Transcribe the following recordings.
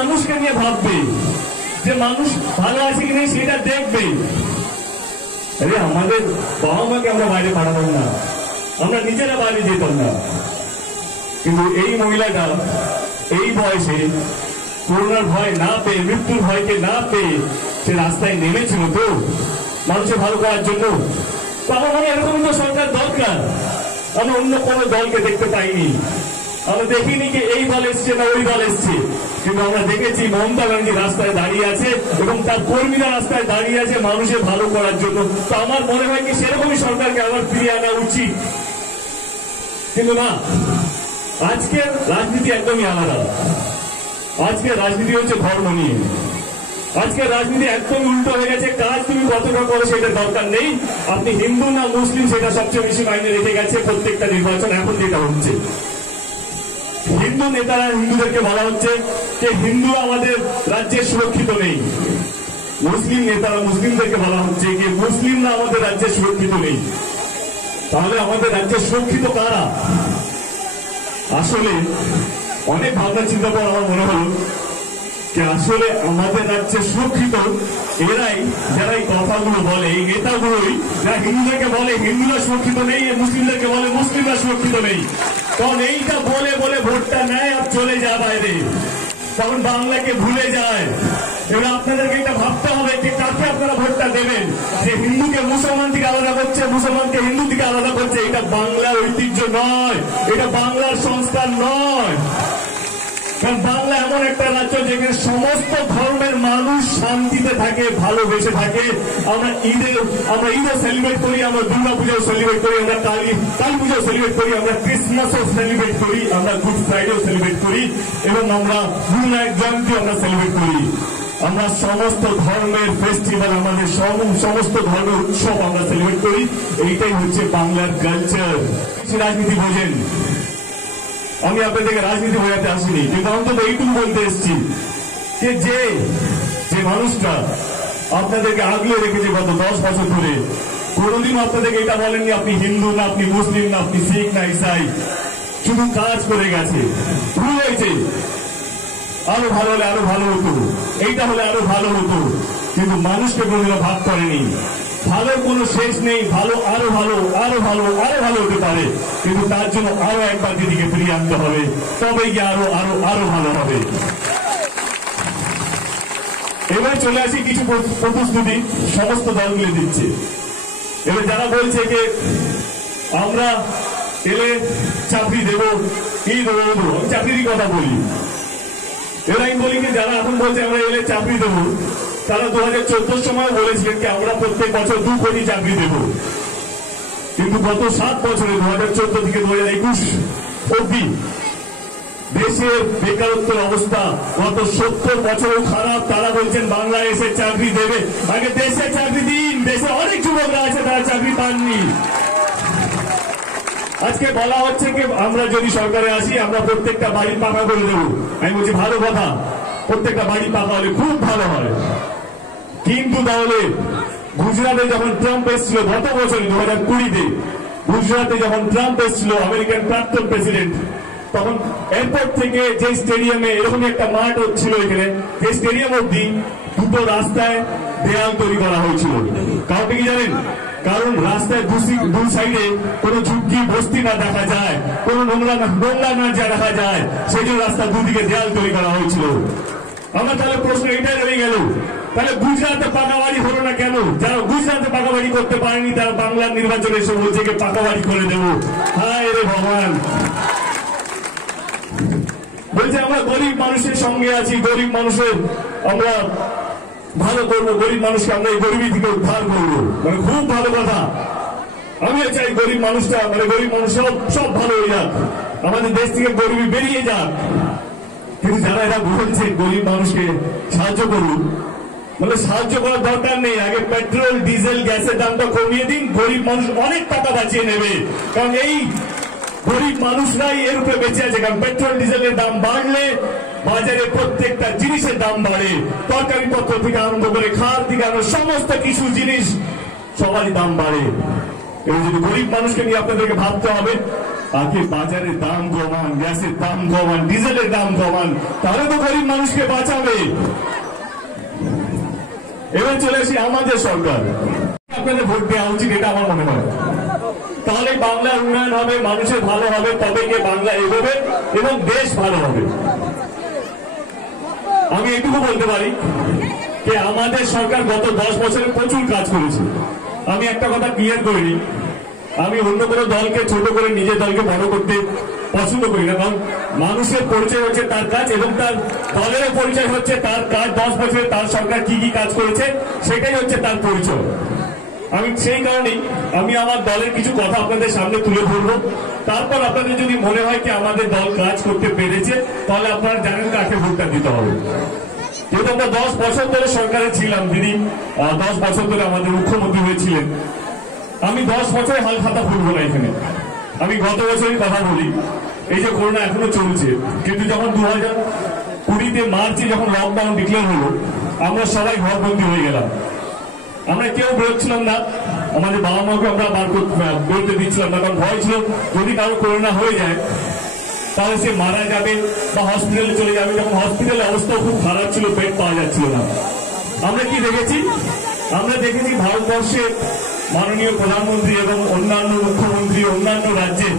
মানুষকে নিয়ে ভাববে, যে মানুষ ভালো আছে কি নেই সেটা দেখবে। আরে আমাদের বাবা মাকে আমরা বাইরে পাঠাতাম না, আমরা নিজেরা বাইরে যেতাম না, কিন্তু এই মহিলাটা এই বয়সে করোনার ভয় না পেয়ে, মৃত্যুর ভয়কে না পেয়ে সে রাস্তায় নেমেছিল তো মানুষের ভালো করার জন্য। তো আমার মনে এরকম তো সরকার দরকার। আমি অন্য কোনো দলকে দেখতে পাইনি, আমরা দেখিনি কি এই দল এসছে না ওই দল এসছে, কিন্তু আমরা দেখেছি মমতা ব্যানার্জি রাস্তায় দাঁড়িয়ে আছে এবং তার কর্মীরা রাস্তায় দাঁড়িয়ে আছে মানুষের ভালো করার জন্য। তো আমার মনে হয় কি সেরকমই সরকারকে আবার ফিরিয়ে আনা উচিত। কিন্তু না, আজকের রাজনীতি একদমই আলাদা। আজকের রাজনীতি হচ্ছে ধর্ম নিয়ে। আজকের রাজনীতি একদম উল্টো হয়ে গেছে। কাজ তুমি কতটা করো সেটা দরকার নেই, আপনি হিন্দু না মুসলিম সেটা সবচেয়ে বেশি মাইনে রেখে গেছে প্রত্যেকটা নির্বাচন। এখন যেটা হচ্ছে, হিন্দু নেতারা হিন্দুদেরকে বলা হচ্ছে যে হিন্দু আমাদের রাজ্যে সুরক্ষিত নেই, মুসলিম নেতারা মুসলিমদেরকে বলা হচ্ছে যে মুসলিমরা আমাদের রাজ্যে সুরক্ষিত নেই। তাহলে আমাদের রাজ্যে সুরক্ষিত কারা? আসলে অনেক ভাবনা চিন্তা পর আমার মনে হল যে আসলে আমাদের রাজ্যে সুরক্ষিত এরাই, যারা এই কথাগুলো বলে, এই নেতাগুলোই, যারা হিন্দুদেরকে বলে হিন্দুরা সুরক্ষিত নেই, মুসলিমদেরকে বলে মুসলিমরা সুরক্ষিত নেই। তখন এইটা বলে বলে ভোটটা নেয় আর চলে যায় বাইরে, তখন বাংলাকে ভুলে যায়। এবার আপনাদেরকে এটা ভাবতে হবে যে কাকে আপনারা ভোটটা দেবেন। যে হিন্দুকে মুসলমান থেকে আলাদা করছে, মুসলমানকে হিন্দু থেকে আলাদা করছে, এটা বাংলার ঐতিহ্য নয়, এটা বাংলার সংস্কার নয়। কারণ বাংলা এমন একটা রাজ্য যেখানে সমস্ত ধর্মের মানুষ শান্তিতে থাকে, ভালোবেসে থাকে। আমরা ঈদও সেলিব্রেট করি, আমরা দুর্গা পূজাও সেলিব্রেট করি, আমরা কালী পূজাও সেলিব্রেট করি, আমরা ক্রিসমাসও সেলিব্রেট করি, আমরা গুড ফ্রাইডেও সেলিব্রেট করি এবং আমরা গুরু নানক জয়ন্তী আমরা সেলিব্রেট করি। আমরা সমস্ত ধর্মের ফেস্টিভ্যাল, আমাদের সমস্ত ধর্মের উৎসব আমরা সেলিব্রেট করি। এইটাই হচ্ছে বাংলার কালচার। রাজনীতি বোঝেন, আমি আপনাদেরকে রাজনীতি বোঝাতে আসিনি, কিন্তু অন্তত এইটুকু বলতে এসেছি যে মানুষটা আপনাদেরকে আগলে রেখেছে গত 10 বছর ধরে, কোনোদিন আপনাদেরকে এটা বলেননি আপনি হিন্দু না, আপনি মুসলিম না, আপনি শিখ না ইসাই, শুধু কাজ করে গেছে। ভুল হয়েছে, আরো ভালো হলে আরো ভালো হতো, এইটা হলে আরো ভালো হতো, কিন্তু মানুষকে কোনোদিনও ভাগ করেনি। ভালোর কোনো শেষ নেই, ভালো আরো ভালো আরো ভালো আরো ভালো হতে পারে, কিন্তু তার জন্য আরো একবার দিদিকে ফিরিয়ে আনতে হবে, তবে গিয়ে আরো আরো আরো ভালো হবে। এবার চলে আসি কিছু প্রতিশ্রুতি সমস্ত দলগুলি দিচ্ছে। এবার যারা বলছে যে আমরা এলে চাকরি দেবো, কি দেবো, আমি চাকরির কথা বলি। এবার আমি বলি যে যারা এখন বলছে আমরা এলে চাকরি দেবো, তারা 2014 সময় বলেছিলেন যে আমরা প্রত্যেক বছর 2 কোটি চাকরি দেব, কিন্তু গত 7 বছরে 2014 থেকে 2021 অব্দি দেশের বেকারত্বের অবস্থা গত 70 বছরও খারাপ। তারা বলছেন বাংলায় এসে চাকরি দেবে। আগে দেশে চাকরি দিন, দেশে অনেক যুবকরা আছে তারা চাকরি পাননি। আজকে বলা হচ্ছে যে আমরা যদি সরকারে আসি আমরা প্রত্যেকটা বাড়ি পাকা করে দেবো। আমি বলছি ভালো কথা, প্রত্যেকটা বাড়ি পাকা হলে খুব ভালো হয়, কিন্তু তাহলে গুজরাটে যখন ট্রাম্প এসেছিল গত বছর 2020-তে, গুজরাটে যখন ট্রাম্প এসেছিল আমেরিকান প্রাক্তন প্রেসিডেন্ট, তখন এয়ারপোর্ট থেকে যে স্টেডিয়ামে এরকম একটা মাঠ হচ্ছিল, এখানে যে স্টেডিয়াম অব্দি 2টো রাস্তায় দেয়াল তৈরি করা হয়েছিল। কারণটা কি জানেন? কারণ রাস্তায় দু সাইডে কোনো ঝুঁকি বস্তি না দেখা যায়, কোনো নোংরা না দেখা যায়, সেই জন্য রাস্তার দুদিকে দেয়াল তৈরি করা হয়েছিল। আমার তাহলে প্রশ্ন এটাই রয়ে গেল, তাহলে গুজরাটে পাকা বাড়ি হলো না কেন? যারা গুজরাটে পাকা বাড়ি করতে পারেনি তারা বাংলার নির্বাচনে এসে বলছে পাকা বাড়ি করে দেবো। হায় রে ভগবান, বলছে আমরা গরিব মানুষের সঙ্গে আছি, গরিব মানুষের আমরা ভালো করবো, গরিব মানুষকে আমরা এই গরিবী থেকে উদ্ধার করবো। মানে খুব ভালো কথা, আমিও চাই গরিব মানুষটা, মানে গরিব মানুষ সব ভালো হয়ে যাক, আমাদের দেশ থেকে গরিবী বেরিয়ে যাক। কিন্তু যারা এরা বলছে গরিব মানুষকে সাহায্য করুন, মানে সাহায্য করার দরকার নেই, আগে পেট্রোল ডিজেল গ্যাসের দামটা কমিয়ে দিন, গরিব মানুষ অনেক টাকা বাঁচিয়ে নেবে। কারণ এই গরিব মানুষরাই এর উপরে বেঁচে আছে। কারণ পেট্রোল ডিজেলের দাম বাড়লে বাজারে প্রত্যেকটা জিনিসের দাম বাড়ে, তরকারি পত্র থেকে আরম্ভ করে খাওয়ার থেকে আরম্ভ সমস্ত কিছু জিনিস সবারই দাম বাড়ে। এবং যদি গরিব মানুষকে নিয়ে আপনাদেরকে ভাবতে হবে, আগে বাজারের দাম কমান, গ্যাসের দাম কমান, ডিজেলের দাম কমান, তাহলে তো গরিব মানুষকে বাঁচাবে। এবার চলে আসি আমাদের সরকার, আপনাদের ভোট দেওয়া উচিত এটা আমার মনে হয়। তাহলে বাংলার উন্নয়ন হবে, মানুষের ভালো হবে, তবে গিয়ে বাংলা এগোবে এবং দেশ ভালো হবে। আমি এটুকু বলতে পারি যে আমাদের সরকার গত 10 বছরে প্রচুর কাজ করেছে। আমি একটা কথা ক্লিয়ার করিনি, আমি অন্য কোনো দলকে ছোট করে নিজের দলকে বড় করতে পছন্দ করি না, কারণ মানুষের পরিচয় হচ্ছে তার কাজ এবং তার দলের পরিচয় হচ্ছে তার কাজ। 10 বছরে তার সরকার কি কি কাজ করেছে সেটাই হচ্ছে তার পরিচয়। আমি সেই কারণেই আমি আমার দলের কিছু কথা আপনাদের সামনে তুলে ধরবো। তারপর আপনাদের যদি মনে হয় কি আমাদের দল কাজ করতে পেরেছে, তাহলে আপনারা জানেন কাকে ভোটটা দিতে হবে। যেহেতু আমরা 10 বছর ধরে সরকারে ছিলাম, দিদি 10 বছর ধরে আমাদের মুখ্যমন্ত্রী হয়েছিলেন, আমি 10 বছরে হাল খাতা খুলবো না এখানে। আমি গত বছরই কথা বলি, এই যে করোনা এখনো চলছে, কিন্তু যখন 2020 মার্চে যখন লকডাউন ডিক্লেয়ার হলো, আমরা সবাই ঘরবন্দি হয়ে গেলাম। আমরা কেউ বেরোচ্ছিলাম না, আমাদের বাবা মাকে আমরা বেরোতে দিচ্ছিলাম না, কারণ ভয় ছিল যদি কারো করোনা হয়ে যায় তাহলে সে মারা যাবে বা হসপিটালে চলে যাবে। যখন হসপিটালের অবস্থা খুব খারাপ ছিল, বেড পাওয়া যাচ্ছিল না। আমরা কি দেখেছি? আমরা দেখেছি ভারতবর্ষে মাননীয় প্রধানমন্ত্রী এবং অন্যান্য মুখ্যমন্ত্রী অন্যান্য রাজ্যে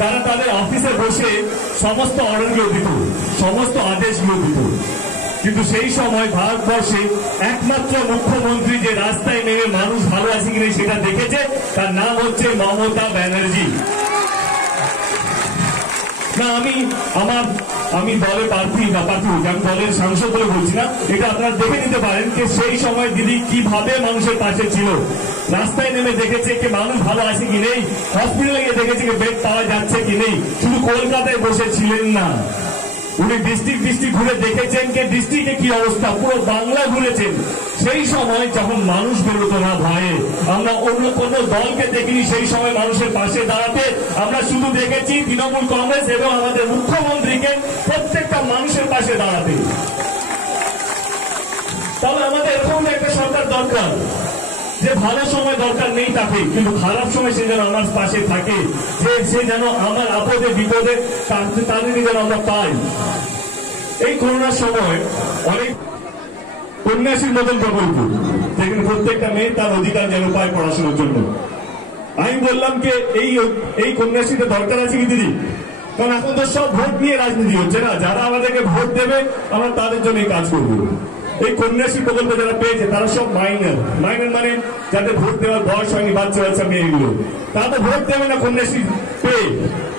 তারা তাদের অফিসে বসে সমস্ত অর্ডারগুলো দিত, সমস্ত আদেশগুলো দিত। কিন্তু সেই সময় ভারতবর্ষে একমাত্র মুখ্যমন্ত্রী যে রাস্তায় নেমে মানুষ ভালো আছে কিনা সেটা দেখেছে, তার নাম হচ্ছে মমতা ব্যানার্জি। না, আমি দলে প্রার্থী আমি দলের সাংসদ বলে বলছি না, এটা আপনারা দেখে নিতে পারেন যে সেই সময় দিদি কিভাবে মানুষের পাশে ছিল। রাস্তায় নেমে দেখেছে কি মানুষ ভালো আছে কি নেই, হসপিটালে গিয়ে দেখেছে কি বেড পাওয়া যাচ্ছে কি নেই। শুধু কলকাতায় বসে ছিলেন না, উনি ডিস্ট্রিক্ট ঘুরে দেখেছেন যে ডিস্ট্রিক্টে কি অবস্থা, পুরো বাংলা ঘুরেছেন। সেই সময় যখন মানুষ বেরোতো না ভয়ে, আমরা অন্য কোনো দলকে দেখিনি সেই সময় মানুষের পাশে দাঁড়াতে। আমরা শুধু দেখেছি তৃণমূল কংগ্রেস এবং আমাদের মুখ্যমন্ত্রীকে প্রত্যেকটা মানুষের পাশে দাঁড়াতে। তাহলে আমাদের এরকম একটা সরকার দরকার যে ভালো সময় দরকার নেই তাকে, কিন্তু খারাপ সময় সে যেন আমার পাশে থাকে, যে সে যেন আমার আপদে বিপদে তাদেরকে যেন আমরা পাই। এই করোনার সময় অনেক কন্যাশ্রীর মতন প্রকল্প, যেখানে প্রত্যেকটা মেয়ে তার অধিকার যেন পায় পড়াশোনার জন্য। আমি বললাম যে এই কন্যাশ্রীতে দরকার আছে কি দিদি? কারণ এখন তো সব ভোট নিয়ে রাজনীতি হচ্ছে না, যারা আমাদেরকে ভোট দেবে আমরা তাদের জন্য কাজ করবো। এই কন্যাশ্রী প্রকল্প যারা পেয়েছে তারা সব মাইনর মানে যাদের ভোট দেওয়ার বয়স হয়নি, বাচ্চা মেয়েগুলো, তারা তো ভোট দেবে না কন্যাশ্রী পেয়ে।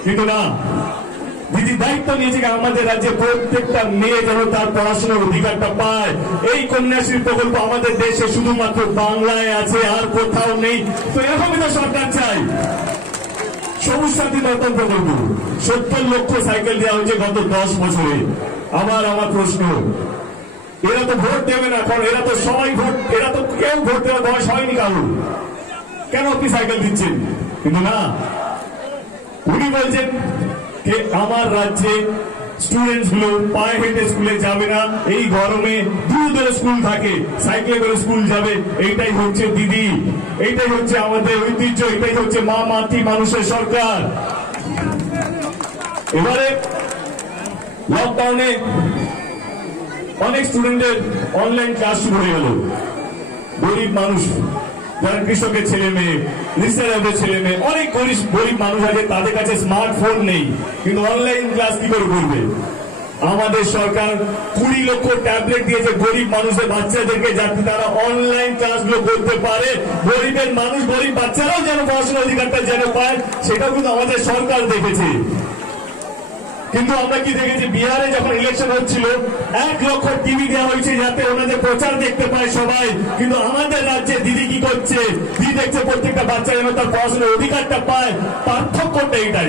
কিন্তু না, দিদি দায়িত্ব নিয়েছে আমাদের রাজ্যে প্রত্যেকটা মেয়ে যেন তার পড়াশোনার অধিকারটা পায়। এই কন্যাশ্রী প্রকল্প আমাদের দেশে শুধুমাত্র বাংলায় আছে, আর কোথাও নেই। তো এরকমই তো সরকার চাই। সবুজ সাথী নতুন প্রকল্প 70 লক্ষ সাইকেল দেওয়া হয়েছে গত 10 বছরে। আমার প্রশ্ন, এরা তো ভোট দেবে না, কারণ এরা তো কেউ ভোট দেওয়ার বয়স হয়নি কারণ, কেন আপনি সাইকেল দিচ্ছেন? কিন্তু না, উনি বলছেন যে আমার রাজ্যে স্টুডেন্টস গুলো পায়ে হেঁটে স্কুলে যাবে না, এই গরমে দূরে স্কুল থাকে, সাইকেলে করে স্কুল যাবে। এইটাই হচ্ছে দিদি, এইটাই হচ্ছে আমাদের ঐতিহ্য, এটাই হচ্ছে মা মাতৃ মানুষের সরকার। এবারে লকডাউনে অনেক স্টুডেন্টের অনলাইন ক্লাস শুরু হয়ে গেল। গরিব মানুষ, যারা কৃষকের ছেলে মেয়ে, রিক্সাড্রাইভারের ছেলে মেয়ে, অনেক গরিব মানুষ আছে, তাদের কাছে স্মার্টফোন নেই, কিন্তু অনলাইন ক্লাস কি করে করবে? আমাদের সরকার 20 লক্ষ ট্যাবলেট দিয়েছে গরিব মানুষের বাচ্চাদেরকে, যাতে তারা অনলাইন ক্লাসগুলো করতে পারে। গরিবের মানুষ, গরিব বাচ্চারাও যেন পড়াশোনার অধিকারটা যেন পায়, সেটাও কিন্তু আমাদের সরকার দেখেছে। কিন্তু আমরা কি দেখেছি, বিহারে যখন ইলেকশন হচ্ছিল 1 লক্ষ টিভি দেওয়া হয়েছে যাতে ওনাদের প্রচার দেখতে পায় সবাই। কিন্তু আমাদের রাজ্যে দিদি কি করছে? দিদি দেখছে প্রত্যেকটা বাচ্চা যেন তার পড়াশোনার অধিকারটা পায়। পার্থক্যটা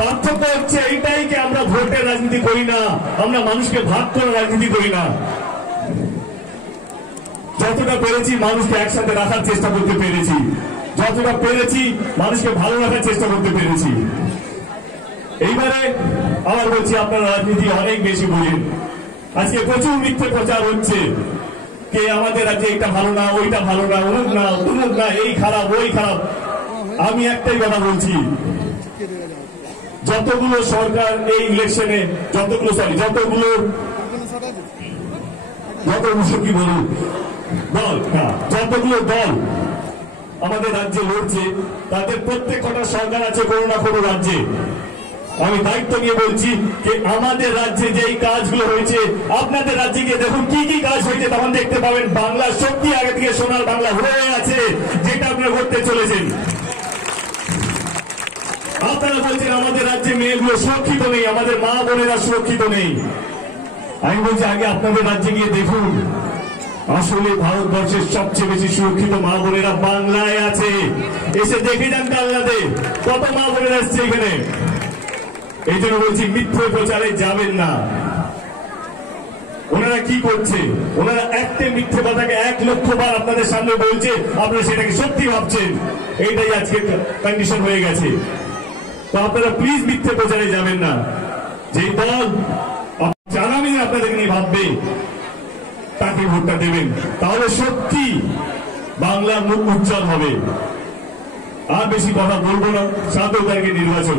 পার্থক্য হচ্ছে এইটাই যে আমরা ভোটের রাজনীতি করি না, আমরা মানুষকে ভাগ করে রাজনীতি করি না। যতটা পেরেছি মানুষকে একসাথে রাখার চেষ্টা করতে পেরেছি, যতটা পেরেছি মানুষকে ভালো রাখার চেষ্টা করতে পেরেছি। এইবারে আবার বলছি, আপনারা রাজনীতি অনেক বেশি বুঝেন। আজকে প্রচুর মিথ্যে প্রচার হচ্ছে কে আমাদের রাজ্যে এটা ভালো না, ওইটা ভালো না, অমুক না তমুক না, এই খারাপ ওই খারাপ। আমি একটাই কথা বলছি, যতগুলো সরকার এই ইলেকশনে যতগুলো কি বলুন দল যতগুলো দল আমাদের রাজ্যে লড়ছে তাদের প্রত্যেক কটা সরকার আছে কোনো না কোনো রাজ্যে। আমি দায়িত্ব নিয়ে বলছি যে আমাদের রাজ্যে যেই কাজগুলো হয়েছে আপনাদের রাজ্যে গিয়ে দেখুন কি কি কাজ হয়েছে, তখন দেখতে পাবেন বাংলার শক্তি আগে থেকে সোনার বাংলা হয়ে আছে, যেটা আপনারা করতে চলেছেন। আপনারা বলছেন আমাদের রাজ্যে মেয়েগুলো সুরক্ষিত নেই, আমাদের মা বোনেরা সুরক্ষিত নেই। আমি বলছি আগে আপনাদের রাজ্যে গিয়ে দেখুন আসলে ভারতবর্ষের সবচেয়ে বেশি সুরক্ষিত মা বোনেরা বাংলায় আছে। এসে দেখে যান কালনাতে কত মা বোনেরা এসছে এখানে। এই জন্য বলছি মিথ্যে প্রচারে যাবেন না। ওনারা কি করছে, ওনারা একটা মিথ্যে কথাকে 1 লক্ষ বার আপনাদের সামনে বলছে, আপনারা সেটাকে সত্যি ভাবছেন। এইটাই আজকে কন্ডিশন হয়ে গেছে। তো আপনারা প্লিজ মিথ্যে প্রচারে যাবেন না। যেই দল আগামী দিন আপনাদেরকে নিয়ে ভাববে তাকে ভোটটা দেবেন, তাহলে সত্যি বাংলার মুখ উজ্জ্বল হবে। আর বেশি কথা বলবো না। 7 তারিখে নির্বাচন,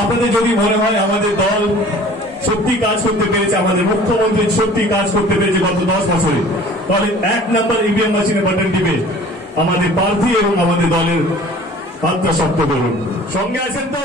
আপনাদের যদি মনে হয় আমাদের দল সত্যি কাজ করতে পেরেছে, আমাদের মুখ্যমন্ত্রী সত্যি কাজ করতে পেরেছে গত 10 বছরে, তাহলে 1 নম্বর ইভিএম মেশিনে বাটন টিপে আমাদের প্রার্থী এবং আমাদের দলের হাতটা শক্ত করুন। সঙ্গে আছেন তো?